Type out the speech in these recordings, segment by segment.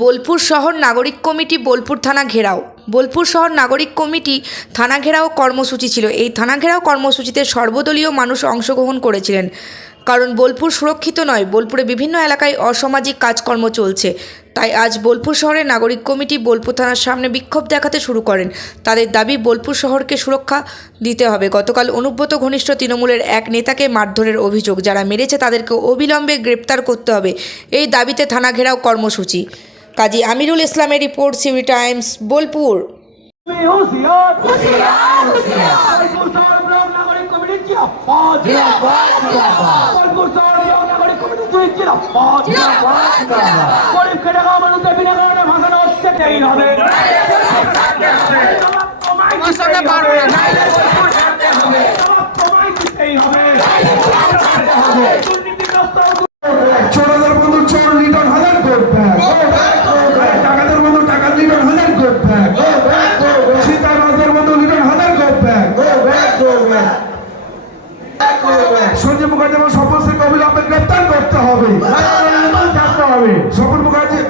বোলপুর শহর নাগরিক কমিটি বোলপুর থানা ঘেরাও। বোলপুর শহর নাগরিক কমিটি থানা ঘেরাও কর্মসূচি ছিল। এই থানা ঘেরাও কর্মসূচিতে সর্বদলীয় মানুষ অংশগ্রহণ করেছিলেন, কারণ বোলপুর সুরক্ষিত নয়। বোলপুরে বিভিন্ন এলাকায় অসামাজিক কাজকর্ম চলছে। তাই আজ বোলপুর শহরের নাগরিক কমিটি বোলপুর থানার সামনে বিক্ষোভ দেখাতে শুরু করেন। তাদের দাবি বোলপুর শহরকে সুরক্ষা দিতে হবে। গতকাল অনুব্রত ঘনিষ্ঠ তৃণমূলের এক নেতাকে মারধরের অভিযোগ, যারা মেরেছে তাদেরকে অবিলম্বে গ্রেপ্তার করতে হবে, এই দাবিতে থানা ঘেরাও কর্মসূচি। কাজী আমিরুল ইসলামের রিপোর্ট, সিউড়ি টাইমস, বোলপুর। চোরদের বন্ধু চোর লিটন হাজার করবে, টাকাদের বন্ধু টাকা লিটন হাজার করবে, সীতারাজের বন্ধু লিটন হাজার করবে। সঞ্জয় মুখার্জি এবং স্বপন সিংকে অবিলম্বে গ্রেপ্তার করতে হবে। স্বপন মুখার্জি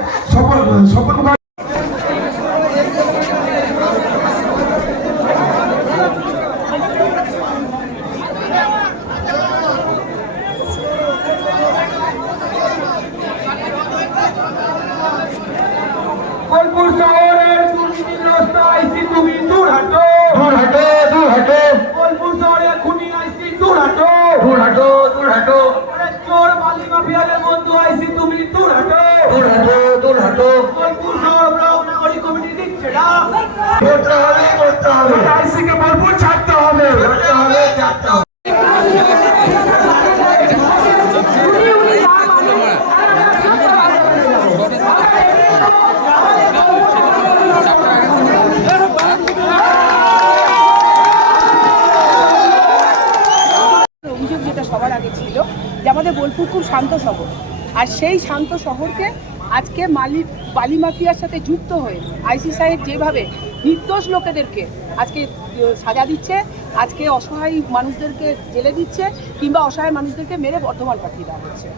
বোলপুর শহরের দুর্নীতিগ্রস্ত আইসি তুমি দূর হাঁটো, দূর হাঁটো, দূর হাঁটো। বোলপুর শহরে খুনি আইসি দূর হাঁটো, দূর হাঁটো, দূর হাঁটো। চোর বালি মাফিয়াদের বন্ধু আইসি তুমি দূর হাঁটো, দূর হাঁটো, দূর হাঁটো। বোলপুর শহর ব্লক নাগরিক কমিটি দিচ্ছে না, করতে হবে, করতে হবে। আইসিকে বোলপুর ছাড়তে হবে, ছাড়তে হবে, ছাড়তে হবে। অভিযোগ যেটা সবার আগে ছিল যে আমাদের বোলপুর খুব শান্ত শহর, আর সেই শান্ত শহরকে আজকে বালি মাফিয়ার সাথে যুক্ত হয়ে আইসি সাহেব যেভাবে নির্দোষ লোকেদেরকে আজকে সাজা দিচ্ছে, আজকে অসহায় মানুষদেরকে জেলে দিচ্ছে, কিংবা অসহায় মানুষদেরকে মেরে বর্ধমান পাঠিয়ে দেওয়া হচ্ছে।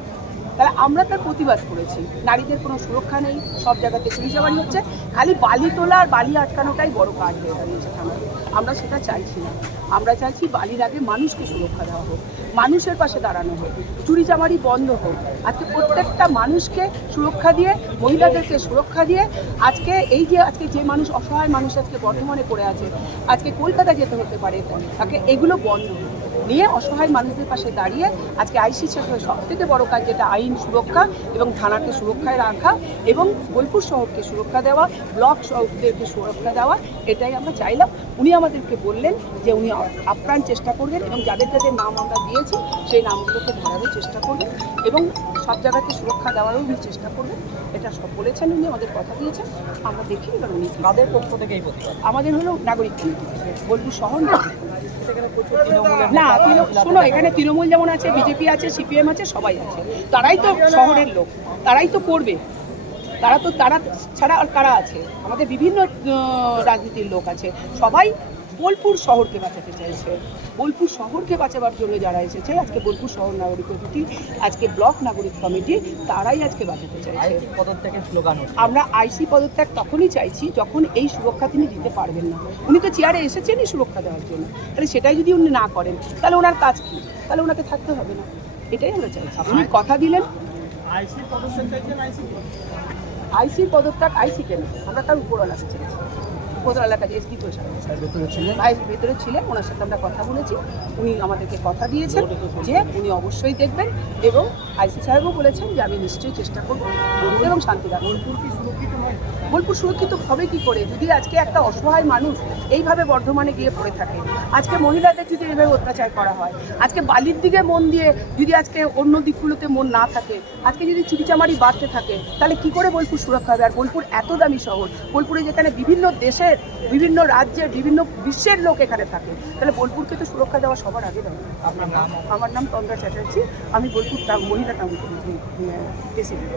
তাহলে আমরা তার প্রতিবাদ করেছি। নারীদের কোনো সুরক্ষা নেই, সব জায়গাতে পুলিশ জবানি হচ্ছে, খালি বালি তোলা আর বালি আটকানোটাই বড় কাজ হয়ে দাঁড়িয়েছে থানায়। আমরা সেটা চাইছি না। আমরা চাইছি বালির আগে মানুষকে সুরক্ষা দেওয়া হোক, মানুষের পাশে দাঁড়ানো হোক, চুরিচামারি বন্ধ হোক। আজকে প্রত্যেকটা মানুষকে সুরক্ষা দিয়ে, মহিলাদেরকে সুরক্ষা দিয়ে, আজকে এই যে আজকে যে মানুষ অসহায় মানুষ আজকে বর্ধমানে পড়ে আছে, আজকে কলকাতা যেতে হতে পারে, তাকে এগুলো বন্ধ নিয়ে অসহায় মানুষদের পাশে দাঁড়িয়ে আজকে আইসি সাহেবের সবথেকে বড় কাজ যেটা আইন সুরক্ষা এবং থানাকে সুরক্ষায় রাখা এবং বোলপুর শহরকে সুরক্ষা দেওয়া, ব্লক শহরদেরকে সুরক্ষা দেওয়া, এটাই আমরা চাইলাম। উনি আমাদেরকে বললেন যে উনি আপ্রাণ চেষ্টা করবেন এবং যাদের যাদের নাম আমরা দিয়েছি সেই নামগুলোকে ধরানোর চেষ্টা করবেন এবং সব জায়গাতে সুরক্ষা দেওয়ারও উনি চেষ্টা করবেন। এটা সব বলেছেন উনি, আমাদের কথা দিয়েছেন। আমরা দেখি এবার উনি তাদের পক্ষ থেকে এই প্রতিবাদ আমাদের হলো নাগরিক কমিটি, বোলপুর শহর না। শোনো, এখানে তৃণমূল যেমন আছে, বিজেপি আছে, সিপিএম আছে, সবাই আছে। তারাই তো শহরের লোক, তারাই তো করবে। তারা ছাড়া আর কারা আছে? আমাদের বিভিন্ন রাজনীতির লোক আছে, সবাই বোলপুর শহরকে বাঁচাতে চাইছে। বোলপুর শহরকে বাঁচাবার জন্য যারা এসেছে আজকে বোলপুর শহর নাগরিক কমিটি, আজকে ব্লক নাগরিক কমিটি, তারাই আজকে বাঁচাতে চাইছে। পদত্যাগের স্লোগান আমরা আইসি পদত্যাগ তখনই চাইছি যখন এই সুরক্ষা তিনি দিতে পারবেন না। উনি তো চেয়ারে এসেছেনই সুরক্ষা দেওয়ার জন্য, তাহলে সেটাই যদি উনি না করেন তাহলে ওনার কাজ কী? তাহলে ওনাকে থাকতে হবে না। এটাই আমরা চাইছি। উনি কথা দিলেন আইসির পদত্যাগ, আইসি কেন, আমরা তার উপরওয়ালাকে চাইছি। উপরওয়ালার কাছে এসপি ভেতরে ছিলেন, ওনার সাথে আমরা কথা বলেছি। উনি আমাদেরকে কথা দিয়েছেন যে উনি অবশ্যই দেখবেন এবং আইসি সাহেবও বলেছেন যে আমি নিশ্চয়ই চেষ্টা করব এবং শান্তি রাখবো। বোলপুর সুরক্ষিত হবে কি করে যদি আজকে একটা অসহায় মানুষ এইভাবে বর্ধমানে গিয়ে পড়ে থাকে? আজকে মহিলাদের যদি এইভাবে অত্যাচার করা হয়, আজকে বালির দিকে মন দিয়ে যদি আজকে অন্য দিকগুলোতে মন না থাকে, আজকে যদি চুরিচামারি বাড়তে থাকে, তাহলে কি করে বোলপুর সুরক্ষা হবে? আর বোলপুর এত দামি শহর, বোলপুরে যেখানে বিভিন্ন দেশের, বিভিন্ন রাজ্যের, বিভিন্ন বিশ্বের লোক এখানে থাকে, তাহলে বোলপুরকে তো সুরক্ষা দেওয়া সবার আগে দরকার। আমার নাম তন্দ্রা চ্যাটার্জি, আমি বোলপুর মহিলা প্রেসিডেন্ট।